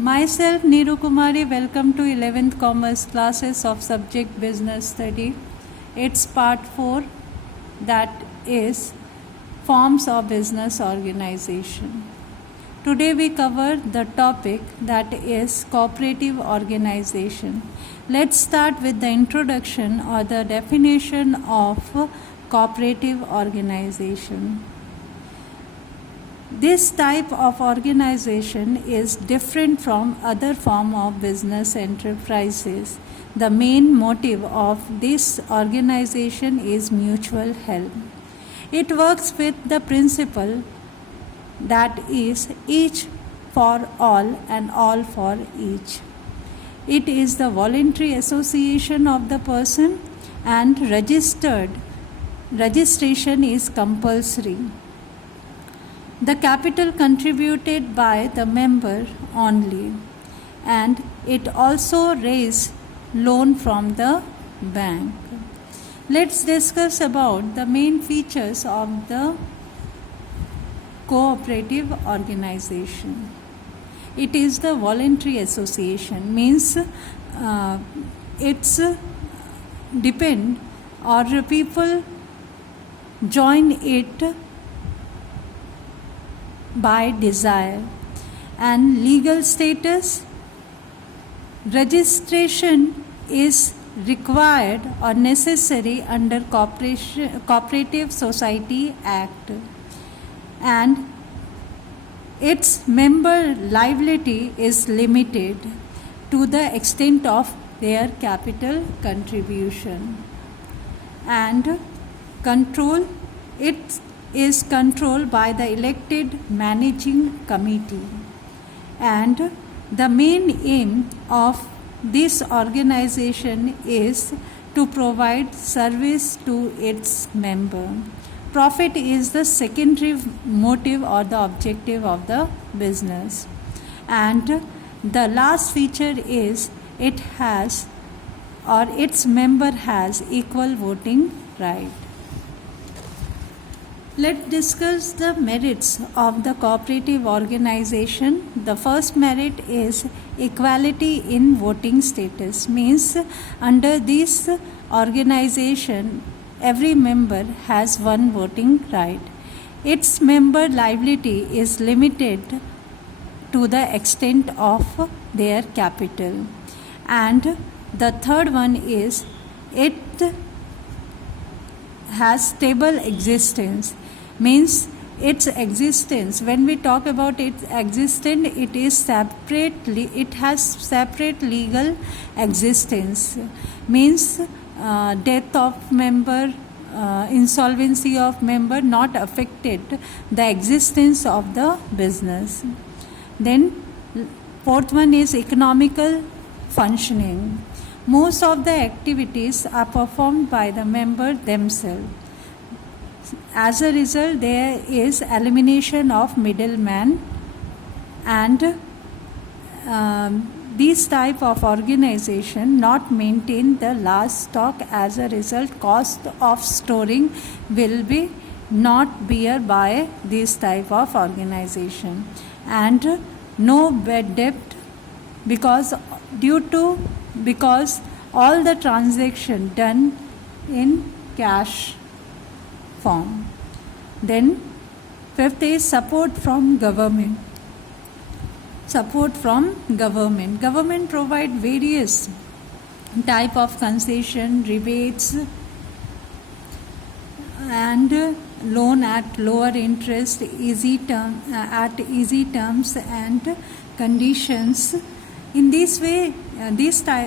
Myself, Neeru Kumari, welcome to 11th Commerce classes of subject Business Study. It's part 4, that is forms of business organization. Today we cover the topic that is cooperative organization. Let's start with the introduction or the definition of cooperative organization. This type of organization is different from other form of business enterprises. The main motive of this organization is mutual help. It works with the principle that is each for all and all for each. It is the voluntary association of the person and registration is compulsory. The capital contributed by the member only, and it also raise loan from the bank. Let's discuss about the main features of the cooperative organization. It is the voluntary association, means it's depend or people join it by desire. And legal status, registration is required or necessary under Cooperative Society Act, and its member liability is limited to the extent of their capital contribution. And control, it is controlled by the elected managing committee. And the main aim of this organization is to provide service to its member. Profit is the secondary motive or the objective of the business. And the last feature is it has or its member has equal voting right. Let's discuss the merits of the cooperative organization. The first merit is equality in voting status, means under this organization every member has one voting right. Its member liability is limited to the extent of their capital. And the third one is it has stable existence, means its existence, when we talk about its existence, it has separate legal existence, means death of member, insolvency of member not affected the existence of the business. Then fourth one is economical functioning. Most of the activities are performed by the member themselves. As a result, there is elimination of middleman, and this type of organization not maintain the large stock. As a result, cost of storing will be not bear by this type of organization. And no bad debt, because all the transaction done in cash form. Then fifth is support from government. Government provide various type of concession, rebates, and loan at lower interest, easy terms and conditions. In this way,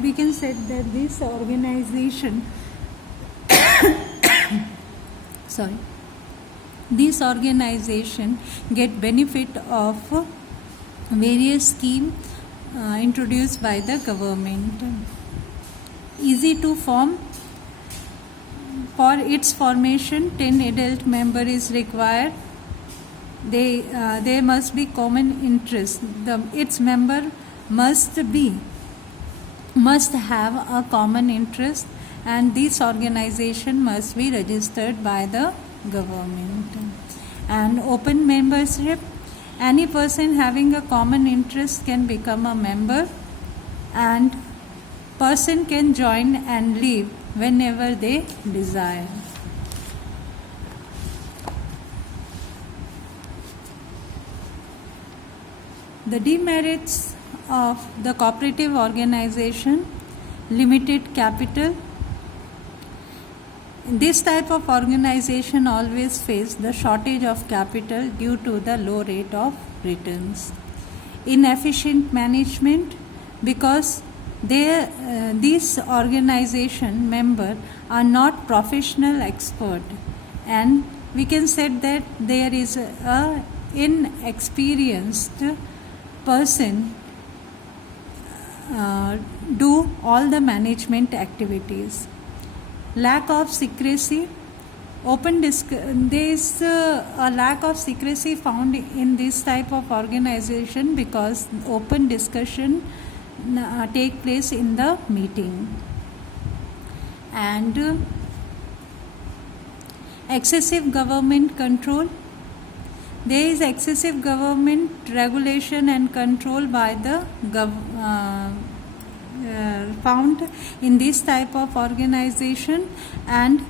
we can say that this organization this organization get benefit of various scheme introduced by the government. Easy to form. For its formation, 10 adult member is required. There must be common interest. Its member must have a common interest, and this organization must be registered by the government. And open membership, Any person having a common interest can become a member, and person can join and leave whenever they desire. The demerits of the cooperative organization: limited capital. This type of organization always face the shortage of capital due to the low rate of returns. Inefficient management, because these organization members are not professional expert, and we can say that there is a inexperienced person do all the management activities. Lack of secrecy. There is a lack of secrecy found in this type of organization because open discussion take place in the meeting. And excessive government control. There is excessive government regulation and control by the found in this type of organization, and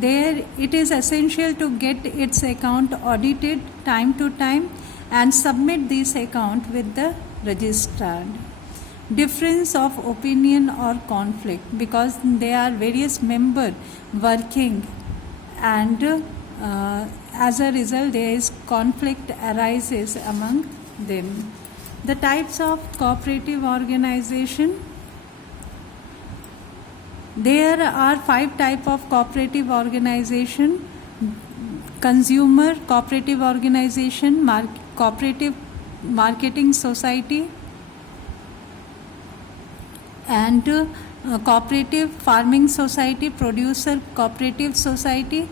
there it is essential to get its account audited time to time and submit this account with the registrar. Difference of opinion or conflict, because there are various members working, and as a result there is conflict arises among them. The types of cooperative organization. There are 5 types of cooperative organization: consumer cooperative organization, cooperative marketing society, and cooperative farming society, producer cooperative society,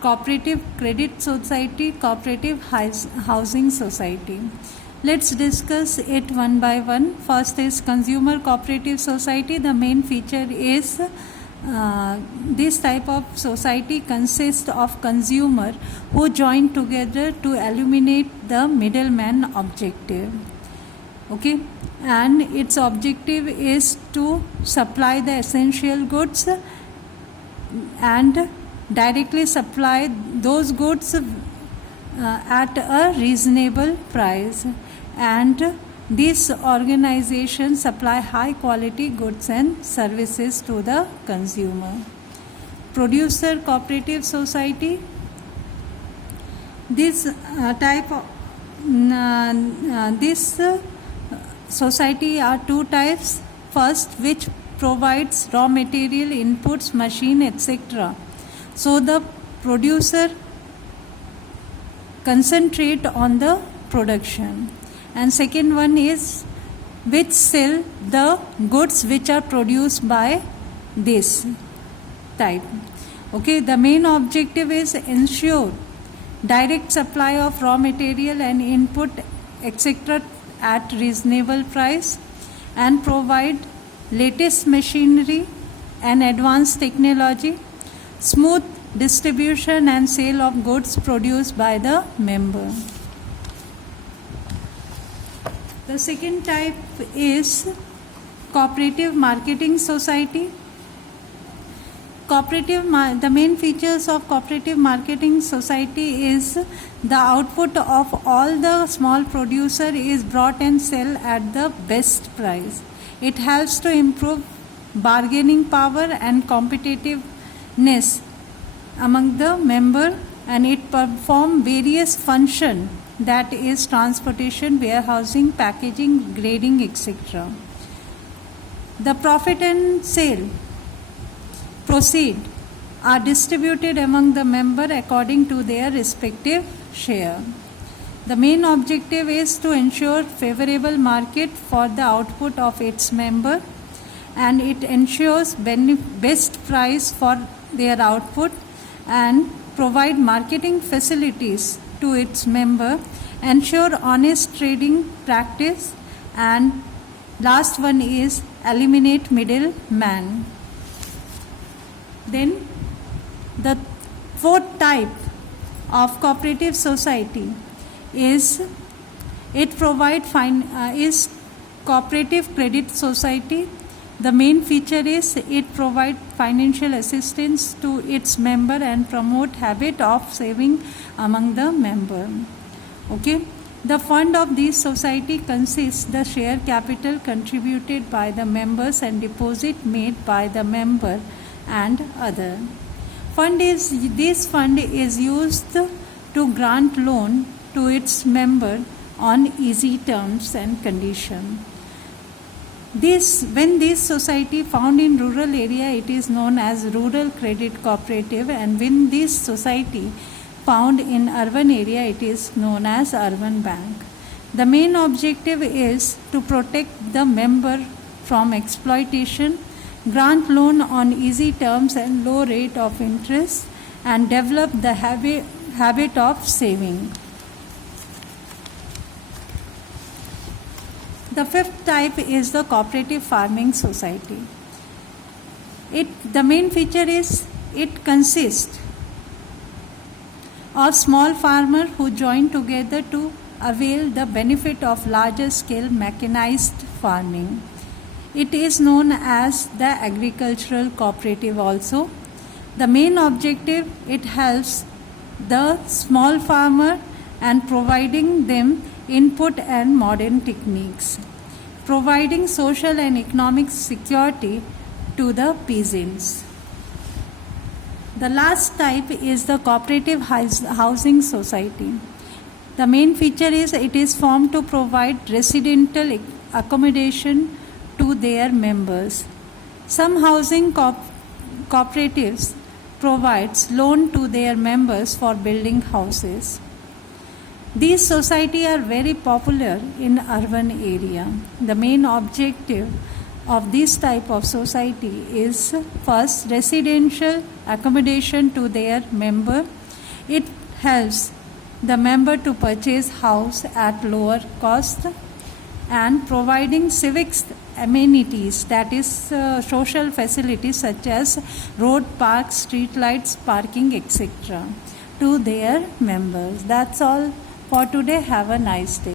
cooperative credit society, cooperative housing society. Let's discuss it one by one. First is consumer cooperative society. The main feature is this type of society consists of consumer who join together to eliminate the middleman objective. Okay, and its objective is to supply the essential goods and directly supply those goods at a reasonable price, and this organization supply high quality goods and services to the consumer. Producer cooperative society. This type of society are 2 types. First, which provides raw material, inputs, machine, etc. So the producer concentrate on the production. And second one is which sell the goods which are produced by this type. Okay, the main objective is ensure direct supply of raw material and input etc. at reasonable price, and provide latest machinery and advanced technology, smooth distribution and sale of goods produced by the member. The second type is cooperative marketing society. The main features of cooperative marketing society is the output of all the small producer is brought and sell at the best price. It helps to improve bargaining power and competitiveness among the member, and it perform various function, that is transportation, warehousing, packaging, grading, etc. The profit and sale proceed are distributed among the member according to their respective share. The main objective is to ensure favorable market for the output of its member, and it ensures best price for their output and provide marketing facilities to its member, ensure honest trading practice, and last one is eliminate middleman. Then the fourth type of cooperative society is is cooperative credit society. The main feature is it provides financial assistance to its member and promote habit of saving among the member. Okay. The fund of this society consists the share capital contributed by the members and deposit made by the member and other. This fund is used to grant loan to its member on easy terms and condition. When this society found in rural area, it is known as rural credit cooperative, and when this society found in urban area, it is known as urban bank. The main objective is to protect the member from exploitation, grant loan on easy terms and low rate of interest, and develop the habit of saving. The fifth type is the cooperative farming society. The main feature is it consists of small farmers who join together to avail the benefit of larger scale mechanized farming. It is known as the agricultural cooperative also. The main objective, it helps the small farmer and providing them input and modern techniques, providing social and economic security to the peasants. The last type is the cooperative housing society. The main feature is it is formed to provide residential accommodation to their members. Some housing cooperatives provides loan to their members for building houses. These societies are very popular in urban area. The main objective of this type of society is first residential accommodation to their member. It helps the member to purchase house at lower cost and providing civics amenities, that is social facilities such as road, parks, street lights, parking, etc. to their members. That's all for today. Have a nice day.